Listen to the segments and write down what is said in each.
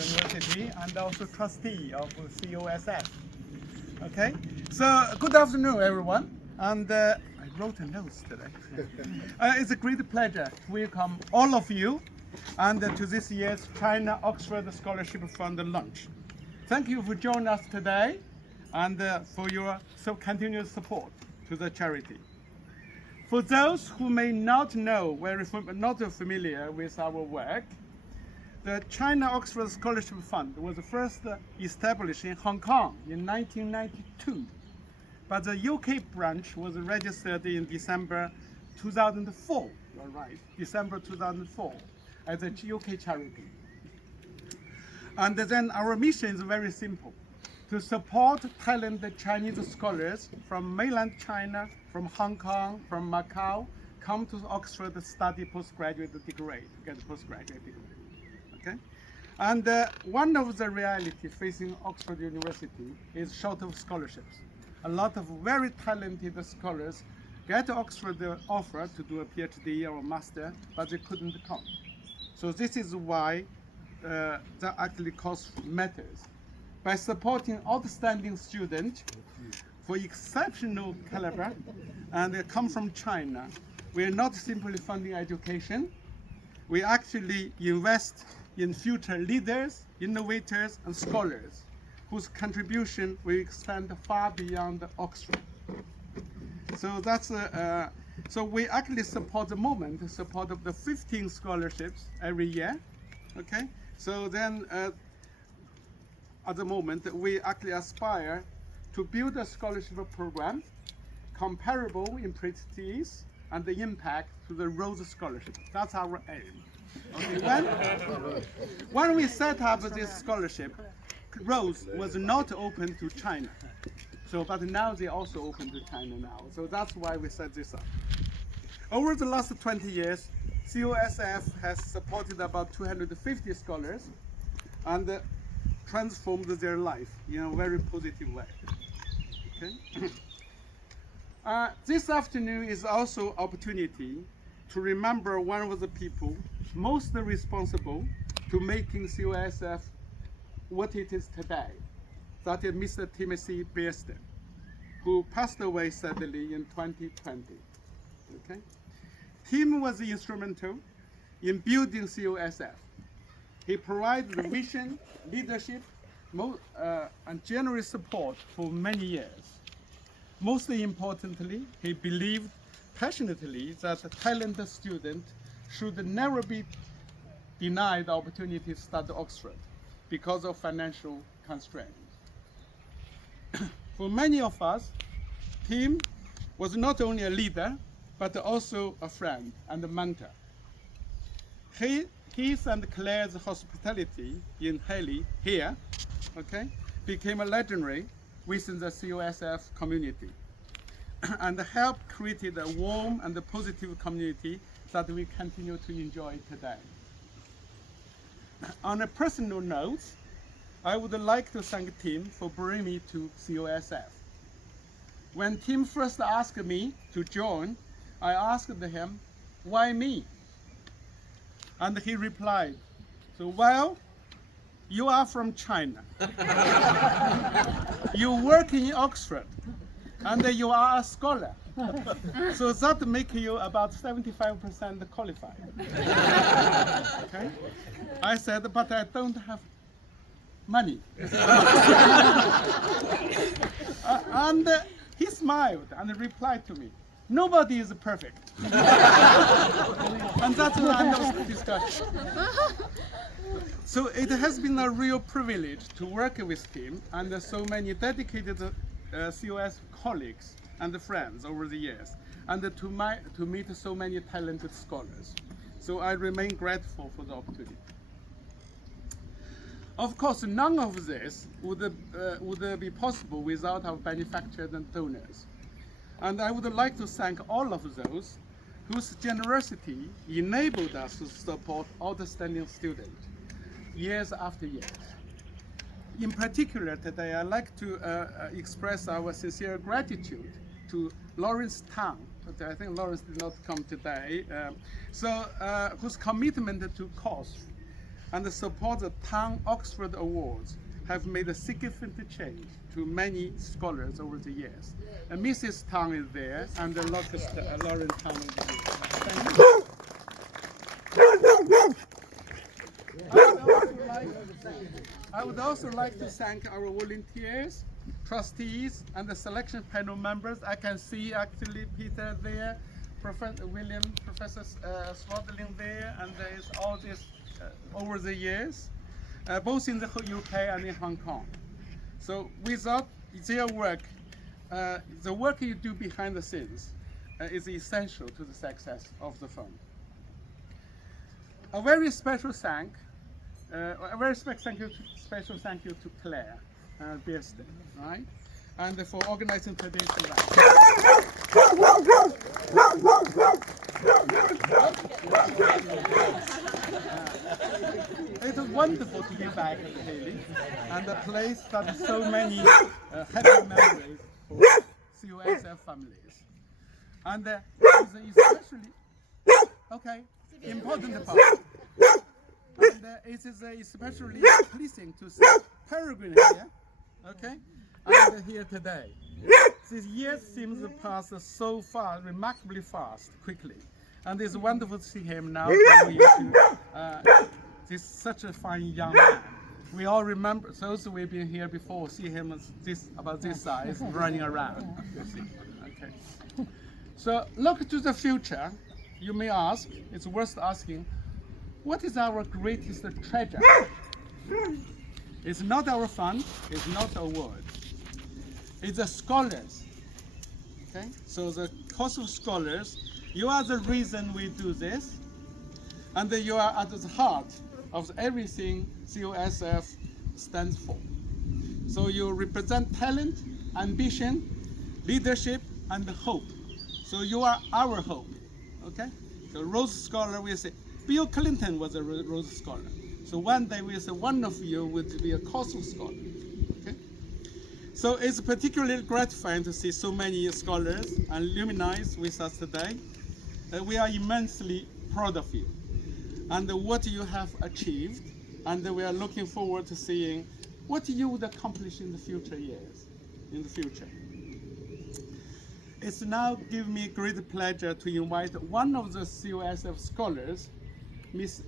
University and also trustee of COSF. Okay, so good afternoon, everyone. And I wrote a note today. It's a great pleasure to welcome all of you and to this year's China Oxford Scholarship Fund launch. Thank you for joining us today and for your continuous support to the charity. For those who may not know, not familiar with our work, the China Oxford Scholarship Fund was first established in Hong Kong in 1992, but the UK branch was registered in December 2004. You're right, December 2004, as a UK charity. And then our mission is very simple: to support talented Chinese scholars from mainland China, from Hong Kong, from Macau, come to Oxford to study postgraduate degree, to get a postgraduate degree. Okay, and one of the realities facing Oxford University is short of scholarships. A lot of very talented scholars get Oxford offer to do a PhD or a master, but they couldn't come. So this is why that actually COSF matters. By supporting outstanding students for exceptional caliber and they come from China, we are not simply funding education. We actually invest in future leaders, innovators, and scholars whose contribution will extend far beyond Oxford. So that's so we actually support the moment, support of the 15 scholarships every year. Okay, so then at the moment we actually aspire to build a scholarship program comparable in prestige and the impact to the Rhodes Scholarship. That's our aim. Okay, when we set up this scholarship, Rhodes was not open to China. So, but now they also open to China now. So that's why we set this up. Over the last 20 years, COSF has supported about 250 scholars and transformed their life in a very positive way. Okay. This afternoon is also opportunity to remember one of the people most responsible to making COSF what it is today. That is Mr. Timothy Bearston, who passed away sadly in 2020. Okay? Tim was instrumental in building COSF. He provided the vision, leadership, and generous support for many years. Most importantly, he believed passionately that a talented student should never be denied the opportunity to study Oxford because of financial constraints. For many of us, Tim was not only a leader, but also a friend and a mentor. His and Claire's hospitality in Haley here, okay, became a legendary within the COSF community and helped create a warm and a positive community that we continue to enjoy today. On a personal note, I would like to thank Tim for bringing me to COSF. When Tim first asked me to join, I asked him, why me? And he replied, so, well, you are from China. You work in Oxford, and you are a scholar. So that makes you about 75% qualified. Okay? I said, but I don't have money. And he smiled and replied to me, nobody is perfect. And that's the end of the discussion. So it has been a real privilege to work with him and so many dedicated COS colleagues and friends over the years, and to meet so many talented scholars. So I remain grateful for the opportunity. Of course, none of this would be possible without our benefactors and donors. And I would like to thank all of those whose generosity enabled us to support outstanding students years after years. In particular, today I'd like to express our sincere gratitude to Lawrence Tang. But I think Lawrence did not come today. Whose commitment to COSF and support the Town Oxford Awards have made a significant change to many scholars over the years. And Mrs. Tang is there, and Lauren Tang is there. Thank you. I would also like to thank our volunteers, trustees, and the selection panel members. I can see actually Peter there, Professor William, Professor Swadling there, and there is all this over the years, both in the UK and in Hong Kong. So without their work, the work you do behind the scenes is essential to the success of the fund. A very special thank you to Claire Beerstein, right? And for organizing today's event. It is wonderful to be back at Haley, and a place that has so many happy memories for COSF families. And it's especially, important part. And it is especially pleasing to see Peregrine here, and here today. This year seems to pass so far, remarkably fast, quickly. And it's wonderful to see him now coming into this such a fine young man. We all remember, those who have been here before, see him as about this size, running around. Okay. So look to the future. You may ask, it's worth asking, what is our greatest treasure? It's not our fund, it's not awards. It's the scholars. Okay? So the COSF scholars, you are the reason we do this, and you are at the heart of everything COSF stands for. So you represent talent, ambition, leadership, and hope. So you are our hope. Okay? So Rhodes Scholar will say, Bill Clinton was a Rhodes Scholar. So one day we'll say one of you would be a COSF Scholar. Okay? So it's particularly gratifying to see so many scholars and alumni with us today. We are immensely proud of you and what you have achieved, and we are looking forward to seeing what you would accomplish in the future years, in the future. It's now given me great pleasure to invite one of the COSF scholars, Miss,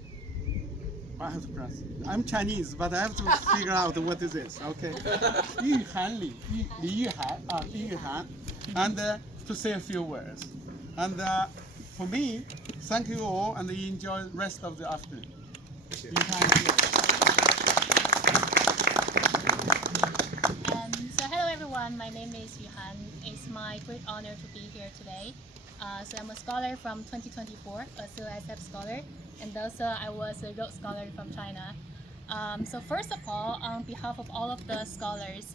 I have to pronounce it. I'm Chinese, but I have to figure out what is this, okay? Li Yuhan, and to say a few words. And for me, thank you all, and enjoy the rest of the afternoon. So hello everyone, my name is Yuhan. It's my great honor to be here today. So I'm a scholar from 2024, a COSF scholar, and also I was a Rhodes Scholar from China. So first of all, on behalf of all of the scholars,